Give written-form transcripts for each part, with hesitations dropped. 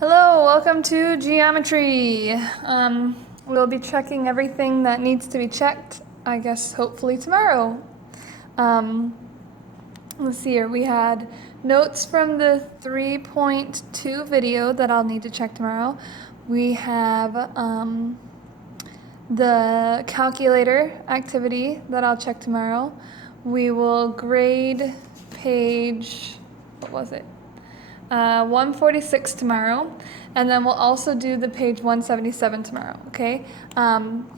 Hello, welcome to geometry. We'll be checking everything that needs to be checked, I guess, hopefully tomorrow. Um, let's see here. We had notes from the 3.2 video that I'll need to check tomorrow. We have the calculator activity that I'll check tomorrow. We will grade page, what was it? 146 tomorrow, and then we'll also do the page 177 tomorrow, okay?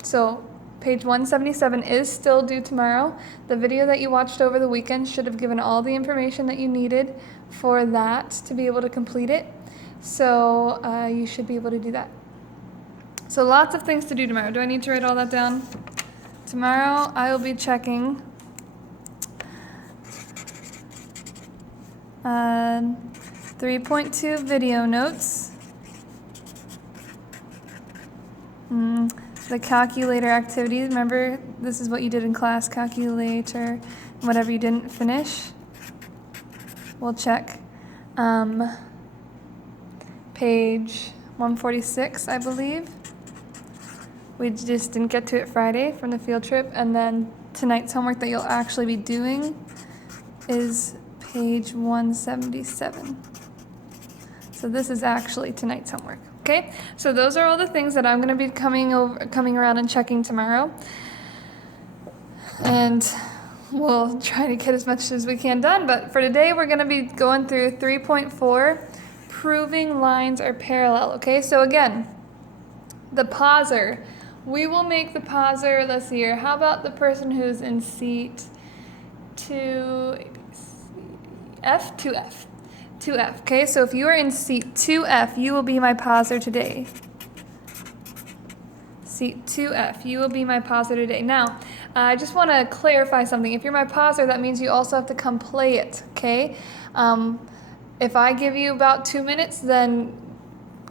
So page 177 is still due tomorrow. The video that you watched over the weekend should have given all the information that you needed for that to be able to complete it. So you should be able to do that. So lots of things to do tomorrow. Do I need to write all that down? Tomorrow I will be checking 3.2 video notes, the calculator activity. Remember, this is what you did in class, calculator, whatever you didn't finish, we'll check. Page 146, I believe. We just didn't get to it Friday from the field trip, and then tonight's homework that you'll actually be doing is page 177. So this is actually tonight's homework, okay? So those are all the things that I'm going to be coming around and checking tomorrow. And we'll try to get as much as we can done. But for today, we're going to be going through 3.4, proving lines are parallel, okay? So again, the pauser. We will make the pauser, let's see here. How about the person who's in seat 2F, 2F. 2F, okay? So if you are in seat 2F, you will be my pauser today. Seat 2F, you will be my pauser today. Now, I just want to clarify something. If you're my pauser, that means you also have to come play it, okay? If I give you about 2 minutes, then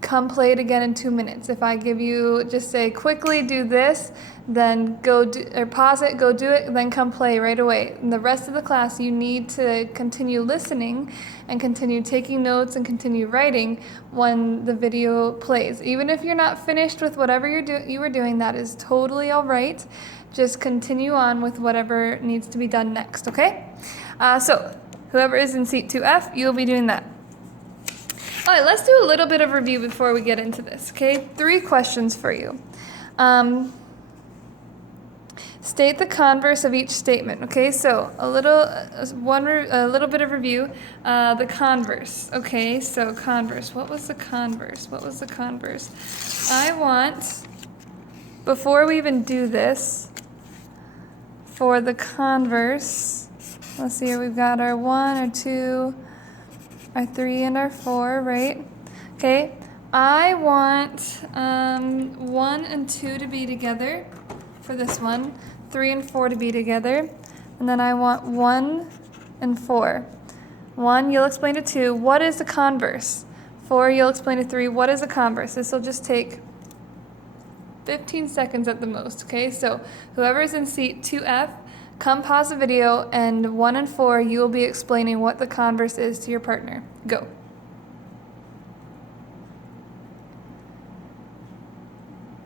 come play it again in 2 minutes. If I give you, just say, quickly do this, then go do, or pause it, go do it, then come play right away. And the rest of the class, you need to continue listening and continue taking notes and continue writing when the video plays. Even if you're not finished with whatever you were doing, that is totally all right. Just continue on with whatever needs to be done next, okay? So whoever is in seat 2F, you'll be doing that. All right, let's do a little bit of review before we get into this, okay? 3 questions for you. State the converse of each statement, okay? So a little bit of review. The converse, okay? So converse, what was the converse? What was the converse? I want, before we even do this, for the converse, let's see here, we've got our 1, our 2, our 3, and our 4, right? Okay, I want 1 and 2 to be together for this one, 3 and 4 to be together, and then I want 1 and 4. 1, you'll explain to 2, what is the converse? 4, you'll explain to 3, what is the converse? This will just take 15 seconds at the most, okay? So whoever is in seat 2F, come pause the video, and 1 and 4, you will be explaining what the converse is to your partner. Go.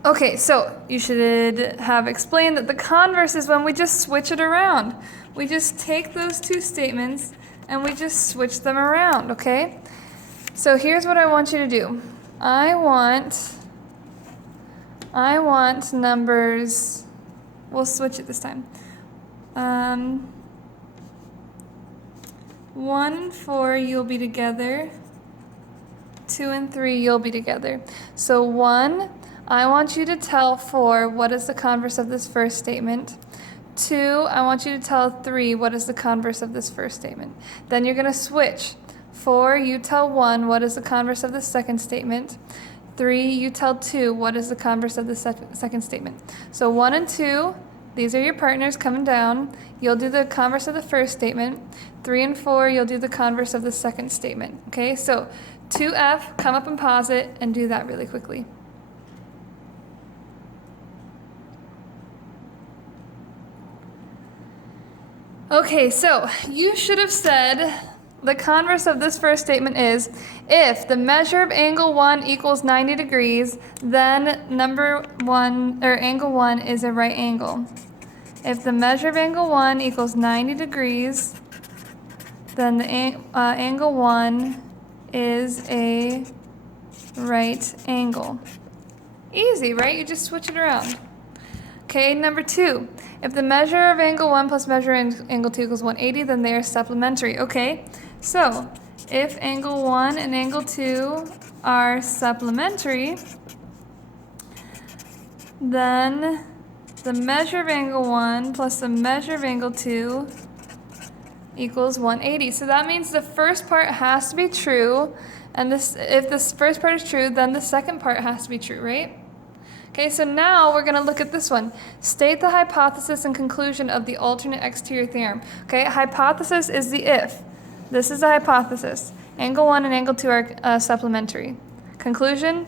Okay, so you should have explained that the converse is when we just switch it around. We just take those 2 statements and we just switch them around, okay? So here's what I want you to do. I want numbers, we'll switch it this time. 1 and 4, you'll be together. 2 and 3, you'll be together. So 1, I want you to tell 4 what is the converse of this first statement. 2, I want you to tell 3 what is the converse of this first statement. Then you're going to switch. 4, you tell 1 what is the converse of the second statement. 3, you tell 2 what is the converse of the second statement. So 1 and 2, these are your partners coming down. You'll do the converse of the first statement. 3 and 4, you'll do the converse of the second statement. Okay, so 2F, come up and pause it and do that really quickly. Okay, so you should have said the converse of this first statement is, if the measure of angle 1 equals 90 degrees, then angle 1 is a right angle. If the measure of angle 1 equals 90 degrees, then the angle 1 is a right angle. Easy, right? You just switch it around. Okay, number 2. If the measure of angle 1 plus measure of angle 2 equals 180, then they are supplementary. Okay, so if angle 1 and angle 2 are supplementary, then the measure of angle 1 plus the measure of angle 2 equals 180. So that means the first part has to be true, and if this first part is true, then the second part has to be true, right? Okay, so now we're going to look at this one. State the hypothesis and conclusion of the alternate exterior theorem. Okay, hypothesis is the if. This is the hypothesis. Angle 1 and angle 2 are supplementary. Conclusion,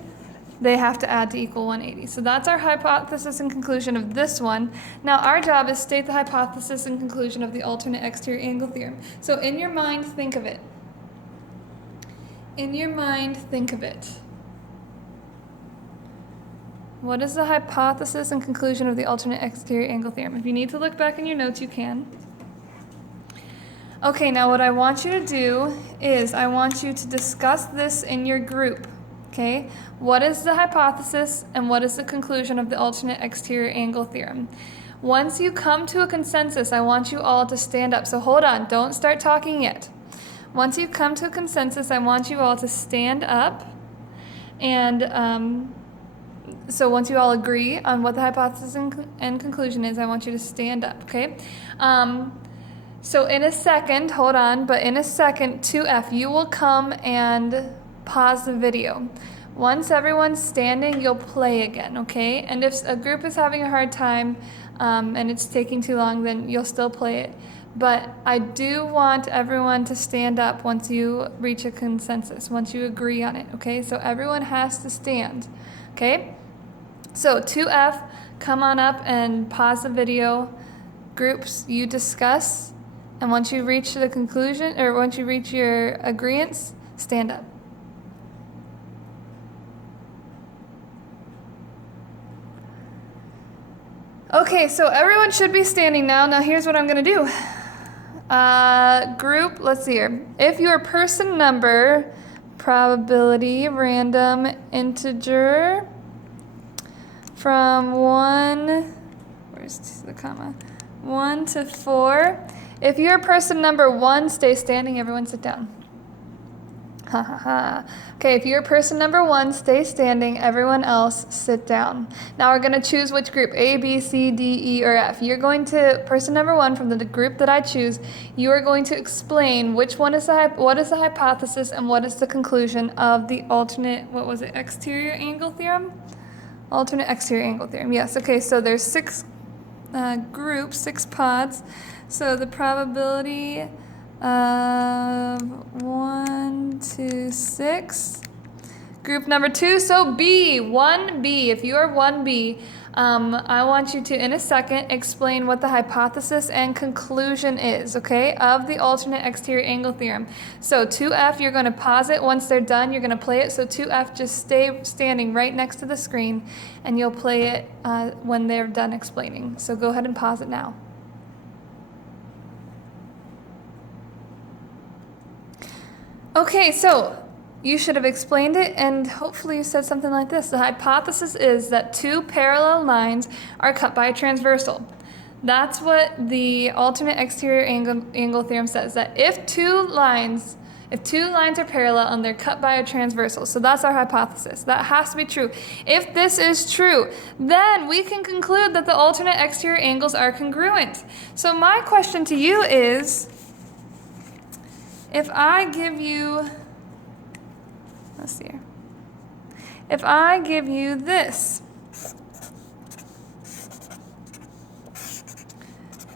they have to add to equal 180. So that's our hypothesis and conclusion of this one. Now our job is state the hypothesis and conclusion of the alternate exterior angle theorem. So in your mind, think of it. In your mind, think of it. What is the hypothesis and conclusion of the alternate exterior angle theorem? If you need to look back in your notes, you can. Okay, now what I want you to do is I want you to discuss this in your group. Okay, what is the hypothesis and what is the conclusion of the alternate exterior angle theorem? Once you come to a consensus, I want you all to stand up. So hold on, don't start talking yet. Once you come to a consensus, I want you all to stand up, and so once you all agree on what the hypothesis and conclusion is, I want you to stand up, okay? So in a second, hold on, but in a second, 2F, you will come and pause the video. Once everyone's standing, you'll play again, okay? And if a group is having a hard time and it's taking too long, then you'll still play it. But I do want everyone to stand up once you reach a consensus, once you agree on it, okay? So everyone has to stand, okay? So 2F, come on up and pause the video. Groups, you discuss, and once you reach the conclusion, or once you reach your agreements, stand up. Okay, so everyone should be standing now. Now here's what I'm gonna do. Group, let's see here. If your person number, probability, random, integer, from 1, where's the comma? 1 to 4. If you're person number 1, stay standing, everyone sit down. Ha ha ha. Okay, if you're person number 1, stay standing, everyone else sit down. Now we're going to choose which group, A, B, C, D, E, or F. You're going to, person number 1 from the group that I choose, you are going to explain which one is what is the hypothesis and what is the conclusion of the alternate, what was it, exterior angle theorem? Alternate exterior angle theorem, yes. Okay, so there's 6 groups, 6 pods. So the probability of 1 to 6. Group number 2, so B, 1B. If you are 1B, I want you to, in a second, explain what the hypothesis and conclusion is, okay, of the alternate exterior angle theorem. So 2F, you're going to pause it. Once they're done, you're going to play it. So 2F, just stay standing right next to the screen, and you'll play it when they're done explaining. So go ahead and pause it now. Okay, so you should have explained it, and hopefully you said something like this. The hypothesis is that 2 parallel lines are cut by a transversal. That's what the alternate exterior angle theorem says, that if two lines are parallel and they're cut by a transversal, so that's our hypothesis. That has to be true. If this is true, then we can conclude that the alternate exterior angles are congruent. So my question to you is, if I give you, let's see here. If I give you this,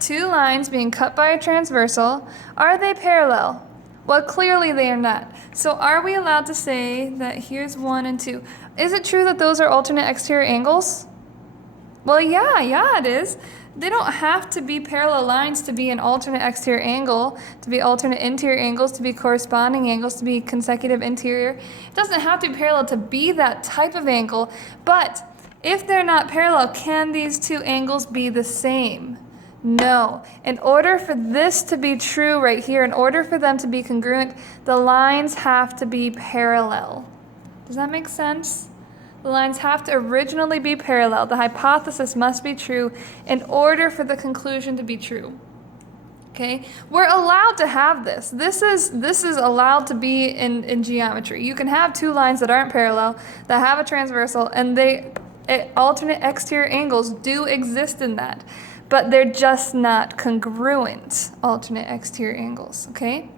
2 lines being cut by a transversal, are they parallel? Well, clearly they are not. So are we allowed to say that here's 1 and 2? Is it true that those are alternate exterior angles? Well, yeah, it is. they don't have to be parallel lines to be an alternate exterior angle, to be alternate interior angles, to be corresponding angles, to be consecutive interior. It doesn't have to be parallel to be that type of angle, but if they're not parallel, can these two angles be the same? No. In order for this to be true right here, in order for them to be congruent, the lines have to be parallel. Does that make sense? The lines have to originally be parallel. The hypothesis must be true in order for the conclusion to be true. Okay? We're allowed to have this. This is allowed to be in geometry. You can have two lines that aren't parallel, that have a transversal, and alternate exterior angles do exist in that. But they're just not congruent alternate exterior angles, okay?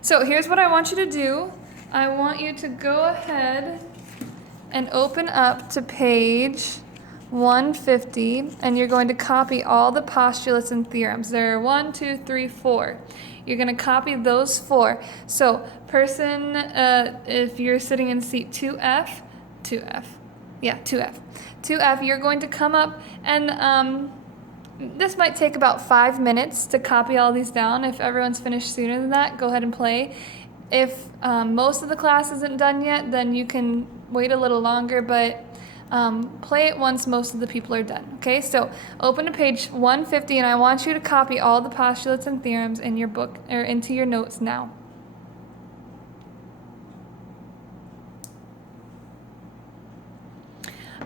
So here's what I want you to do. I want you to go ahead and open up to page 150, and you're going to copy all the postulates and theorems. There are 1, 2, 3, 4. You're going to copy those 4. So person, if you're sitting in seat 2F, yeah, 2F, you're going to come up and this might take about 5 minutes to copy all these down. If everyone's finished sooner than that, go ahead and play. If most of the class isn't done yet, then you can wait a little longer, but play it once most of the people are done. Okay, so open to page 150, and I want you to copy all the postulates and theorems in your book or into your notes now.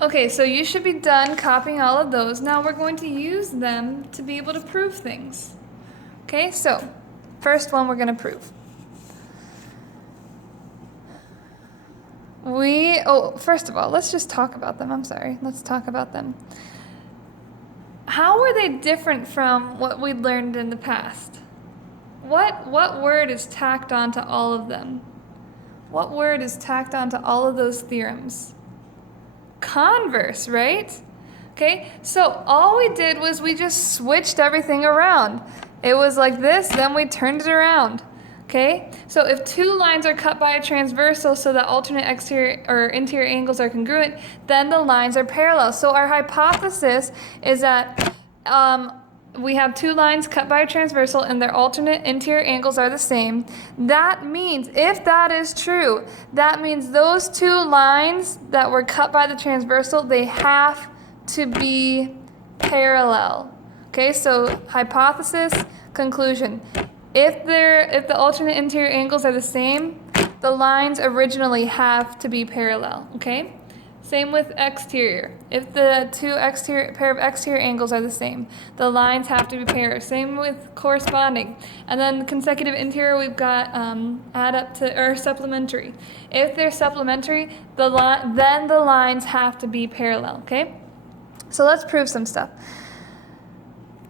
Okay, so you should be done copying all of those. Now we're going to use them to be able to prove things. Okay, so first one we're going to prove. First of all, let's just talk about them. I'm sorry. Let's talk about them. How were they different from what we learned in the past? What word is tacked onto all of them? What word is tacked onto all of those theorems? Converse, right? Okay, so all we did was we just switched everything around. It was like this, then we turned it around. Okay, so if two lines are cut by a transversal so that alternate exterior or interior angles are congruent, then the lines are parallel. So our hypothesis is that we have two lines cut by a transversal and their alternate interior angles are the same. That means, if that is true, that means those two lines that were cut by the transversal, they have to be parallel. Okay, so hypothesis, conclusion. If the alternate interior angles are the same, the lines originally have to be parallel, okay? Same with exterior. If the pair of exterior angles are the same, the lines have to be parallel. Same with corresponding. And then consecutive interior, we've got add up to, or supplementary. If they're supplementary, then the lines have to be parallel, okay? So let's prove some stuff.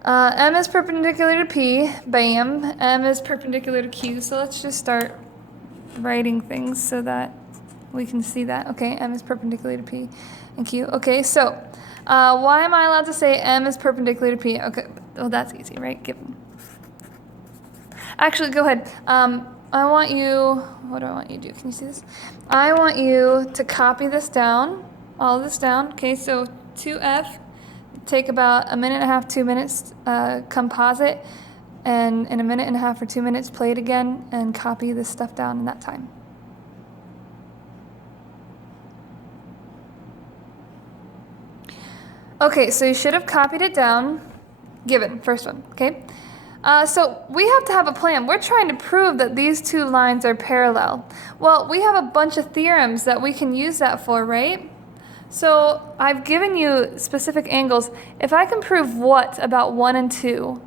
M is perpendicular to P, bam. M is perpendicular to Q, so let's just start writing things so that we can see that. Okay, M is perpendicular to P and Q. Okay, so why am I allowed to say M is perpendicular to P? Okay, well that's easy, right? Actually, go ahead. I want you, what do I want you to do? Can you see this? I want you to copy this down, all this down. Okay, so 2F. Take about 1.5 minutes, 2 minutes, composite, and in 1.5 minutes or 2 minutes, play it again and copy this stuff down in that time. Okay, so you should have copied it down. Given, first one, okay? So we have to have a plan. We're trying to prove that these two lines are parallel. Well, we have a bunch of theorems that we can use that for, right? So I've given you specific angles. If I can prove what about 1 and 2,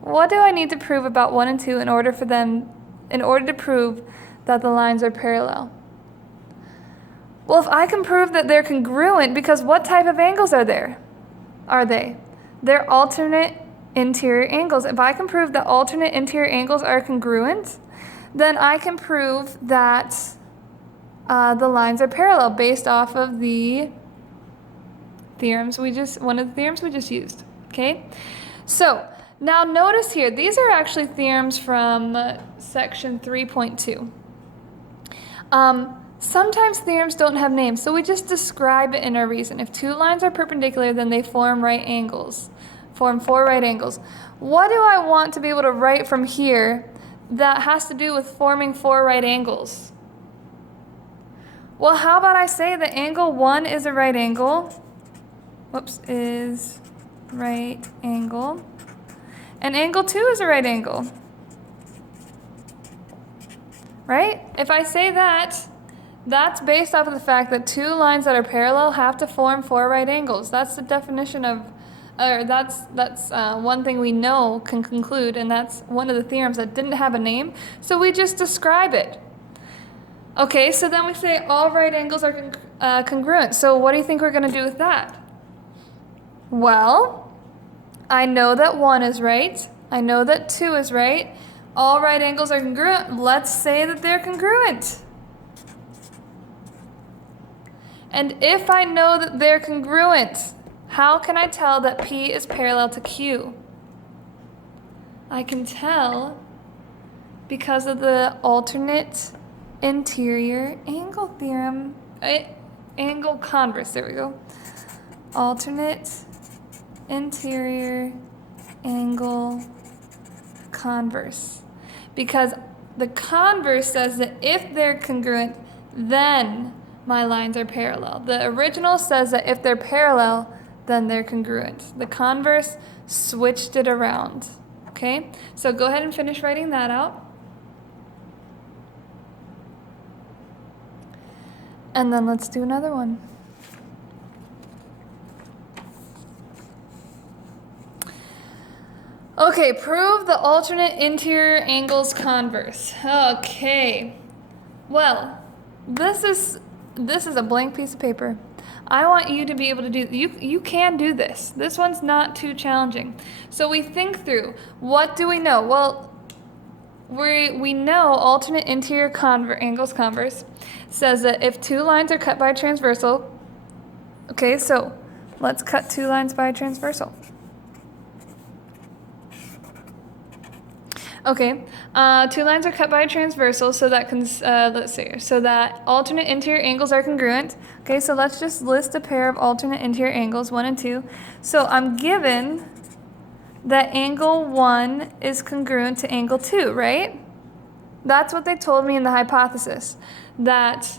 what do I need to prove about 1 and 2 in order to prove that the lines are parallel? Well, if I can prove that they're congruent, because what type of angles are they? They're alternate interior angles. If I can prove that alternate interior angles are congruent, then I can prove that the lines are parallel based off of the one of the theorems we just used, okay? So now notice here, these are actually theorems from section 3.2. Sometimes theorems don't have names, so we just describe it in our reason. If two lines are perpendicular, then they form right angles. form 4 right angles. What do I want to be able to write from here that has to do with forming 4 right angles? Well, how about I say that angle 1 is a right angle, is right angle, and angle 2 is a right angle, right? If I say that, that's based off of the fact that 2 lines that are parallel have to form 4 right angles. That's the definition of, or that's one thing we know can conclude, and that's one of the theorems that didn't have a name, so we just describe it. Okay, so then we say all right angles are congruent. So what do you think we're going to do with that? Well, I know that 1 is right. I know that 2 is right. All right angles are congruent. Let's say that they're congruent. And if I know that they're congruent, how can I tell that P is parallel to Q? I can tell because of the alternate interior angle theorem. Angle converse, there we go. Alternate interior angle converse. Because the converse says that if they're congruent, then my lines are parallel. The original says that if they're parallel, then they're congruent. The converse switched it around. Okay, so go ahead and finish writing that out. And then let's do another one. Okay, prove the alternate interior angles converse. Okay. Well, this is a blank piece of paper. I want you to be able to do, you can do this. This one's not too challenging. So we think through, what do we know? Well, we know alternate interior angles converse says that if 2 lines are cut by a transversal, okay, so let's cut 2 lines by a transversal. Okay, 2 lines are cut by a transversal, so that let's see, so that alternate interior angles are congruent. Okay, so let's just list a pair of alternate interior angles, 1 and 2. So I'm given that angle 1 is congruent to angle 2, right? That's what they told me in the hypothesis, that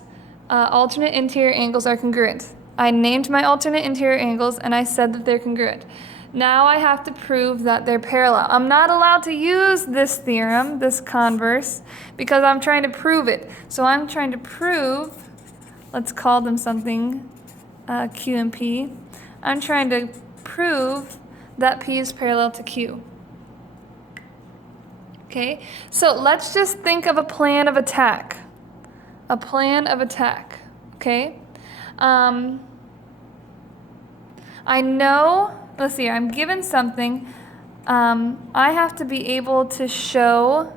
alternate interior angles are congruent. I named my alternate interior angles and I said that they're congruent. Now I have to prove that they're parallel. I'm not allowed to use this theorem, this converse, because I'm trying to prove it. So I'm trying to prove, let's call them something, Q and P. I'm trying to prove that P is parallel to Q. Okay, so let's just think of a plan of attack. A plan of attack, okay? I know, let's see, I'm given something. I have to be able to show,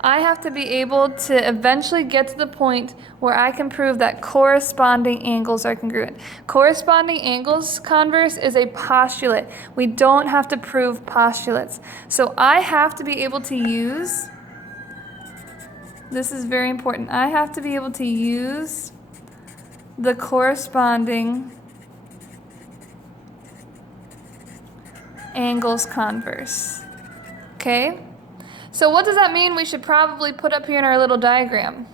I have to be able to eventually get to the point where I can prove that corresponding angles are congruent. Corresponding angles converse is a postulate. We don't have to prove postulates. So I have to be able to use, this is very important, I have to be able to use the corresponding angles converse. Okay? So what does that mean we should probably put up here in our little diagram?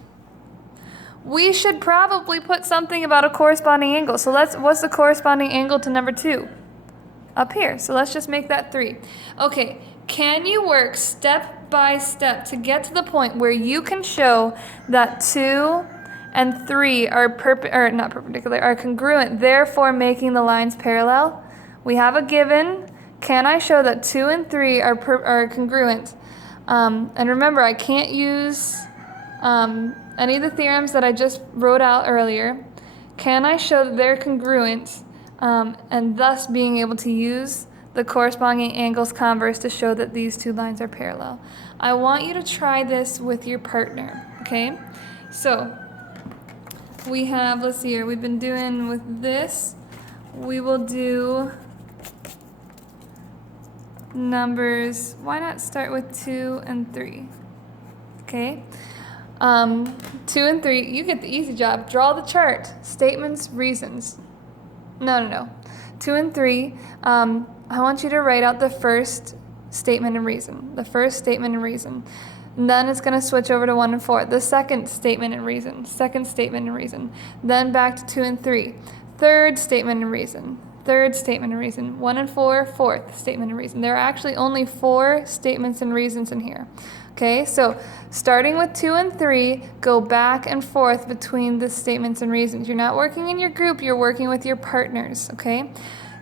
We should probably put something about a corresponding angle. So what's the corresponding angle to number 2? Up here. So let's just make that 3. Okay, can you work step by step to get to the point where you can show that 2 and 3 are are congruent, therefore making the lines parallel? We have a given. Can I show that 2 and 3 are congruent? And remember, I can't use any of the theorems that I just wrote out earlier. Can I show that they're congruent and thus being able to use the corresponding angles converse to show that these 2 lines are parallel? I want you to try this with your partner, okay? So we have, let's see here, we've been doing with this. We will do numbers, why not start with 2 and 3? Okay, 2 and 3, you get the easy job. Draw the chart. Statements, reasons. No. 2 and 3, I want you to write out the first statement and reason. The first statement and reason. And then it's going to switch over to 1 and 4. The second statement and reason. Second statement and reason. Then back to 2 and 3. Third statement and reason. Third statement and reason. 1 and 4, fourth statement and reason. There are actually only 4 statements and reasons in here. Okay, so starting with 2 and 3, go back and forth between the statements and reasons. You're not working in your group, you're working with your partners, okay?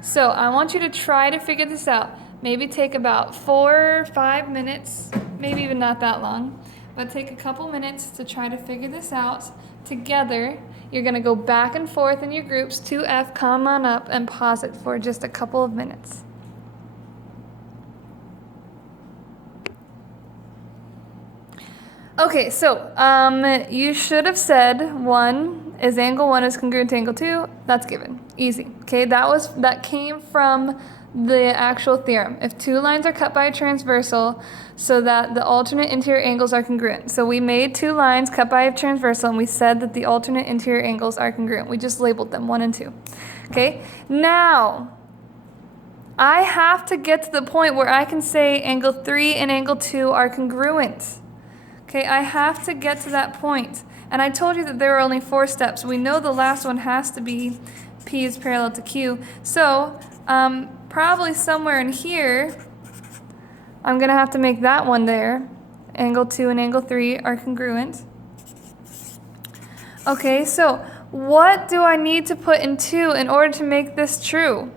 So I want you to try to figure this out. Maybe take about 4 or 5 minutes, maybe even not that long, but take a couple minutes to try to figure this out together. You're going to go back and forth in your groups. 2F, come on up and pause it for just a couple of minutes. Okay, so you should have said angle 1 is congruent to angle 2. That's given. Easy. Okay, that came from the actual theorem. If 2 lines are cut by a transversal so that the alternate interior angles are congruent. So we made 2 lines cut by a transversal and we said that the alternate interior angles are congruent. We just labeled them 1 and 2. Okay, now I have to get to the point where I can say angle 3 and angle 2 are congruent. Okay, I have to get to that point. And I told you that there are only 4 steps. We know the last one has to be P is parallel to Q. So probably somewhere in here, I'm going to have to make that one there. Angle 2 and angle 3 are congruent. Okay, so what do I need to put in 2 in order to make this true?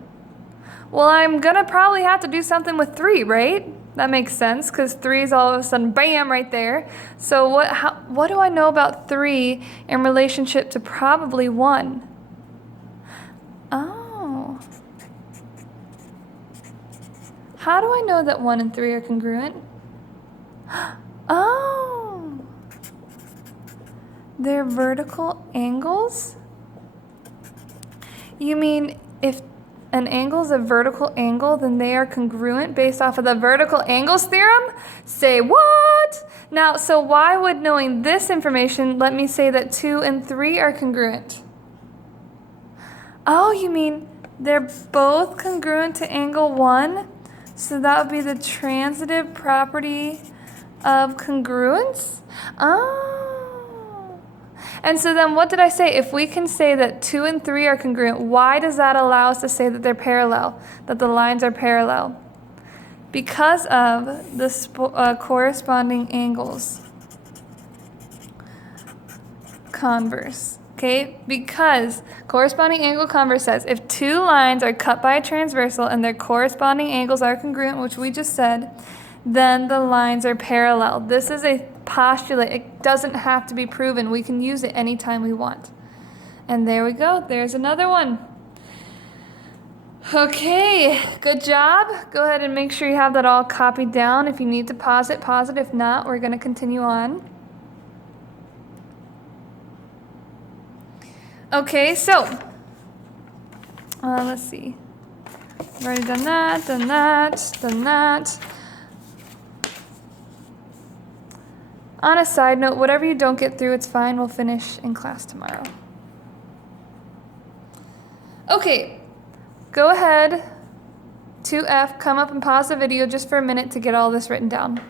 Well, I'm going to probably have to do something with 3, right? That makes sense, because 3 is all of a sudden, bam, right there. So what do I know about 3 in relationship to probably 1? Oh. How do I know that 1 and 3 are congruent? Oh. They're vertical angles? You mean if an angle is a vertical angle, then they are congruent based off of the vertical angles theorem? Say what? Now, so why would knowing this information let me say that 2 and 3 are congruent? Oh, you mean they're both congruent to angle 1? So that would be the transitive property of congruence? Oh. And so then what did I say? If we can say that 2 and 3 are congruent, why does that allow us to say that they're parallel, that the lines are parallel? Because of the corresponding angles. Converse. Okay? Because corresponding angle converse says if 2 lines are cut by a transversal and their corresponding angles are congruent, which we just said, then the lines are parallel. This is a postulate. It doesn't have to be proven. We can use it anytime we want. And there we go. There's another one. Okay, good job. Go ahead and make sure you have that all copied down. If you need to pause it, pause it. If not, we're going to continue on. Okay, so let's see. I've already done that, done that, done that. On a side note, whatever you don't get through, it's fine. We'll finish in class tomorrow. Okay, go ahead, 2F, come up and pause the video just for a minute to get all this written down.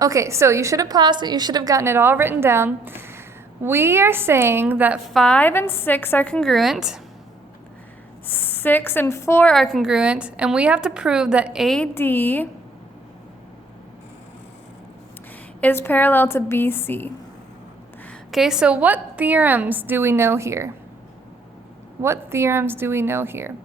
Okay, so you should have paused it. You should have gotten it all written down. We are saying that 5 and 6 are congruent. 6 and 4 are congruent, and we have to prove that AD is parallel to BC. Okay, so what theorems do we know here? What theorems do we know here?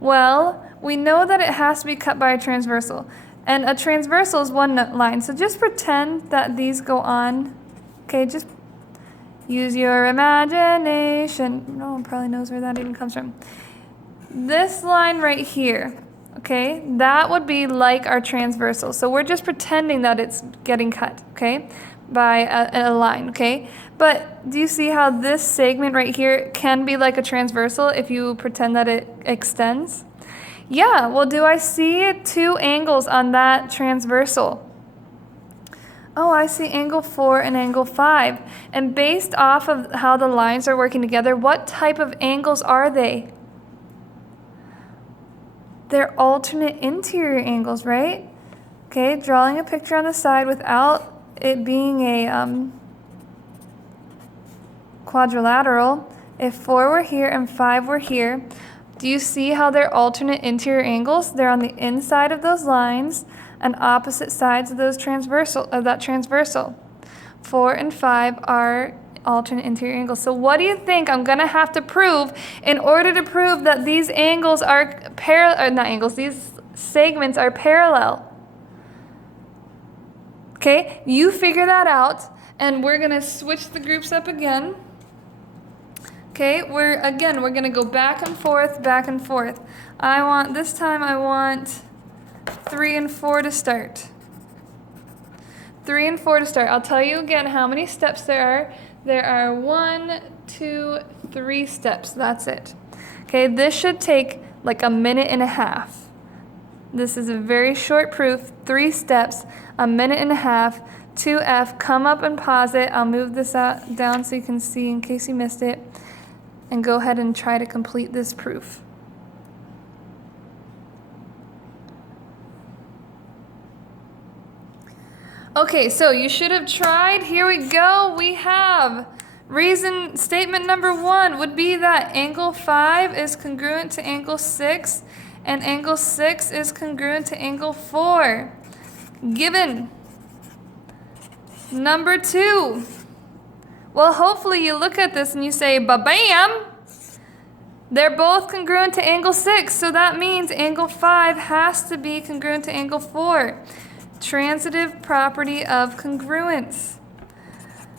Well, we know that it has to be cut by a transversal, and a transversal is 1 line, so just pretend that these go on. Okay, just use your imagination. No one probably knows where that even comes from. This line right here, okay, that would be like our transversal. So we're just pretending that it's getting cut, okay, by a line, okay? But do you see how this segment right here can be like a transversal if you pretend that it extends? Yeah, well, do I see 2 angles on that transversal? Oh, I see angle 4 and angle 5. And based off of how the lines are working together, what type of angles are they? They're alternate interior angles, right? Okay, drawing a picture on the side without it being a quadrilateral. If 4 were here and 5 were here, do you see how they're alternate interior angles? They're on the inside of those lines and opposite sides of that transversal. 4 and 5 are alternate interior angles. So what do you think I'm going to have to prove in order to prove that these angles are these segments are parallel? Okay, you figure that out, and we're going to switch the groups up again. Okay, we're going to go back and forth, back and forth. This time I want 3 and 4 to start. 3 and 4 to start. I'll tell you again how many steps there are. There are 1, 2, 3 steps. That's it. Okay, this should take like a minute and a half. This is a very short proof. 3 steps, a minute and a half. 2F, come up and pause it. I'll move this down so you can see in case you missed it. And go ahead and try to complete this proof. Okay, so you should have tried. Here we go. We have statement number 1 would be that angle 5 is congruent to angle 6 and angle 6 is congruent to angle 4. Given. Number 2. Well, hopefully you look at this and you say, ba-bam! They're both congruent to angle 6, so that means angle 5 has to be congruent to angle 4. Transitive property of congruence.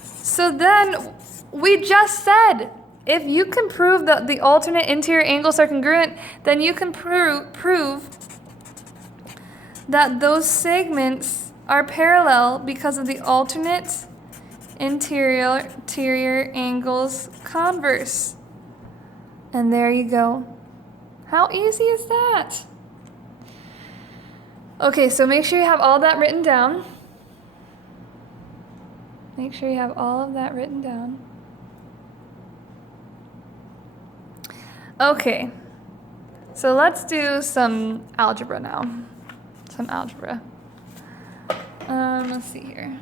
So then, we just said, if you can prove that the alternate interior angles are congruent, then you can prove that those segments are parallel because of the alternate interior angles converse. And there you go. How easy is that? Okay, so make sure you have all that written down. Make sure you have all of that written down. Okay, so let's do some algebra now. Some algebra. Let's see here.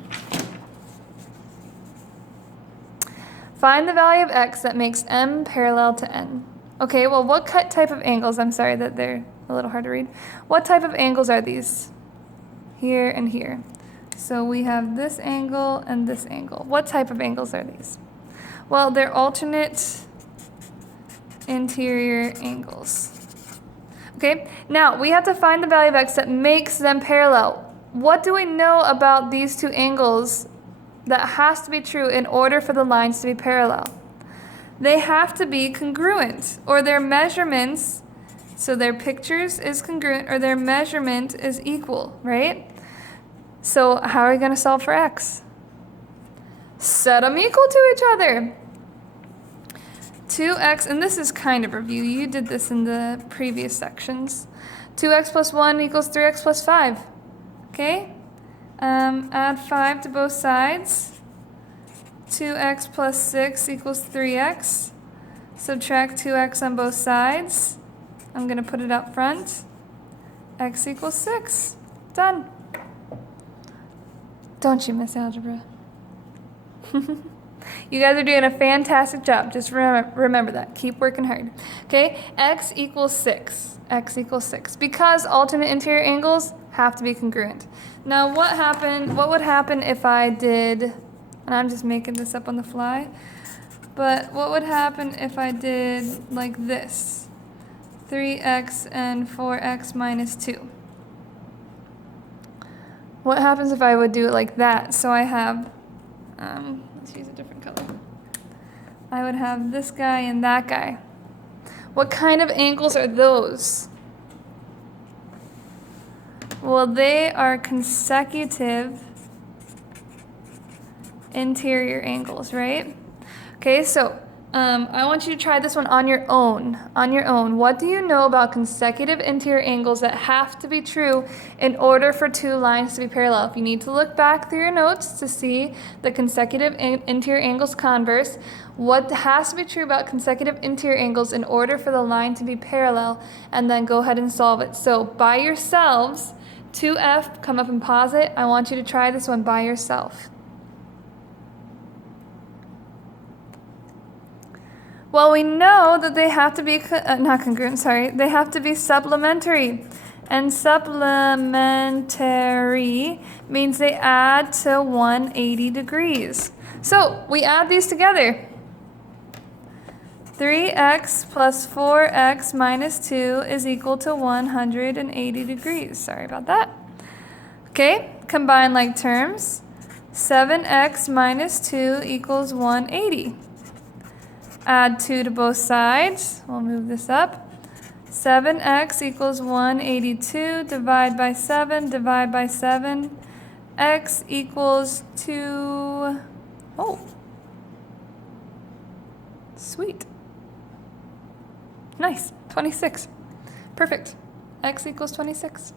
Find the value of x that makes m parallel to n. Okay, well, what type of angles? I'm sorry that they're a little hard to read. What type of angles are these? Here and here. So we have this angle and this angle. What type of angles are these? Well, they're alternate interior angles. Okay, now we have to find the value of x that makes them parallel. What do we know about these two angles that has to be true in order for the lines to be parallel? They have to be congruent, or their measurements, so their pictures is congruent, or their measurement is equal, right? So how are we going to solve for x? Set them equal to each other. 2x, and this is kind of review. You did this in the previous sections. 2x plus 1 equals 3x plus 5. Okay? Add 5 to both sides. 2x plus 6 equals 3x. Subtract 2x on both sides. I'm going to put it up front. X equals 6. Done. Don't you miss algebra? You guys are doing a fantastic job. Just remember that. Keep working hard. Okay? X equals 6. X equals 6. Because alternate interior angles have to be congruent. Now what would happen if I did, and I'm just making this up on the fly, but what would happen if I did like this? 3x and 4x minus 2. What happens if I would do it like that? So I have, let's use a different color. I would have this guy and that guy. What kind of angles are those? Well, they are consecutive interior angles, right? Okay, so I want you to try this one on your own. On your own. What do you know about consecutive interior angles that have to be true in order for two lines to be parallel? If you need to look back through your notes to see the consecutive interior angles converse, what has to be true about consecutive interior angles in order for the line to be parallel, and then go ahead and solve it. So by yourselves, 2F, come up and pause it. I want you to try this one by yourself. Well, we know that they have to be, not congruent, sorry, they have to be supplementary. And supplementary means they add to 180 degrees. So we add these together. 3x plus 4x minus 2 is equal to 180 degrees. Sorry about that. Okay, combine like terms. 7x minus 2 equals 180. Add 2 to both sides. We'll move this up. 7x equals 182. Divide by 7. Divide by 7. X equals 2. Oh. Sweet. Nice. 26. Perfect. X equals 26.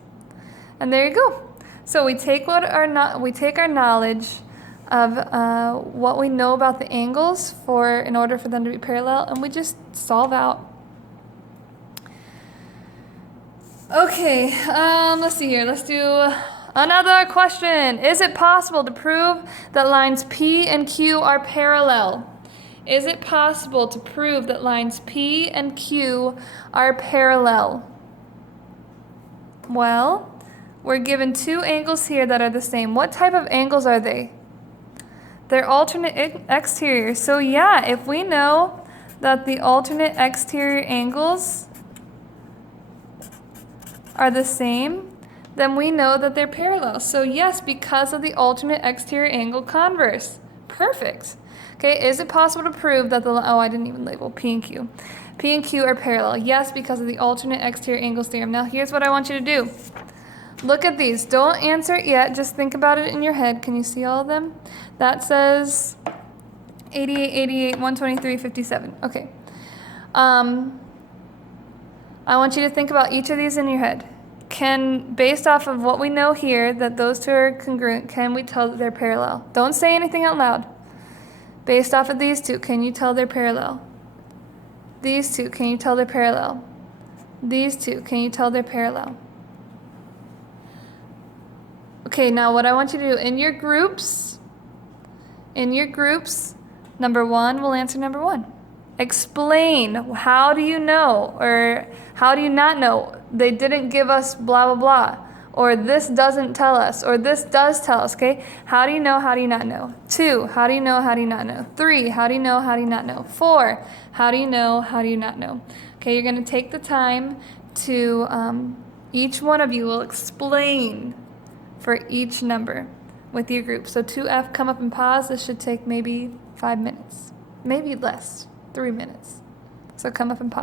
And there you go. So we take our knowledge of what we know about the angles in order for them to be parallel, and we just solve out. Okay, let's see here. Let's do another question. Is it possible to prove that lines P and Q are parallel? Is it possible to prove that lines P and Q are parallel? Well, we're given two angles here that are the same. What type of angles are they? They're alternate exterior. So yeah, if we know that the alternate exterior angles are the same, then we know that they're parallel. So yes, because of the alternate exterior angle converse. Perfect. Okay, is it possible to prove that I didn't even label P and Q. P and Q are parallel. Yes, because of the alternate exterior angles theorem. Now here's what I want you to do. Look at these. Don't answer it yet. Just think about it in your head. Can you see all of them? That says 88, 88, 123, 57. Okay. I want you to think about each of these in your head. Based off of what we know here, that those two are congruent, can we tell that they're parallel? Don't say anything out loud. Based off of these two, can you tell they're parallel? These two, can you tell they're parallel? These two, can you tell they're parallel? Okay, now what I want you to do in your groups, number one will answer number one. Explain, how do you know, or how do you not know? They didn't give us blah, blah, blah, or this doesn't tell us, or this does tell us, okay? How do you know, how do you not know? 2, how do you know, how do you not know? 3, how do you know, how do you not know? 4, how do you know, how do you not know? Okay, you're gonna take the time to, each one of you will explain for each number with your group. So 2F, come up and pause. This should take maybe 5 minutes, maybe less, 3 minutes. So come up and pause.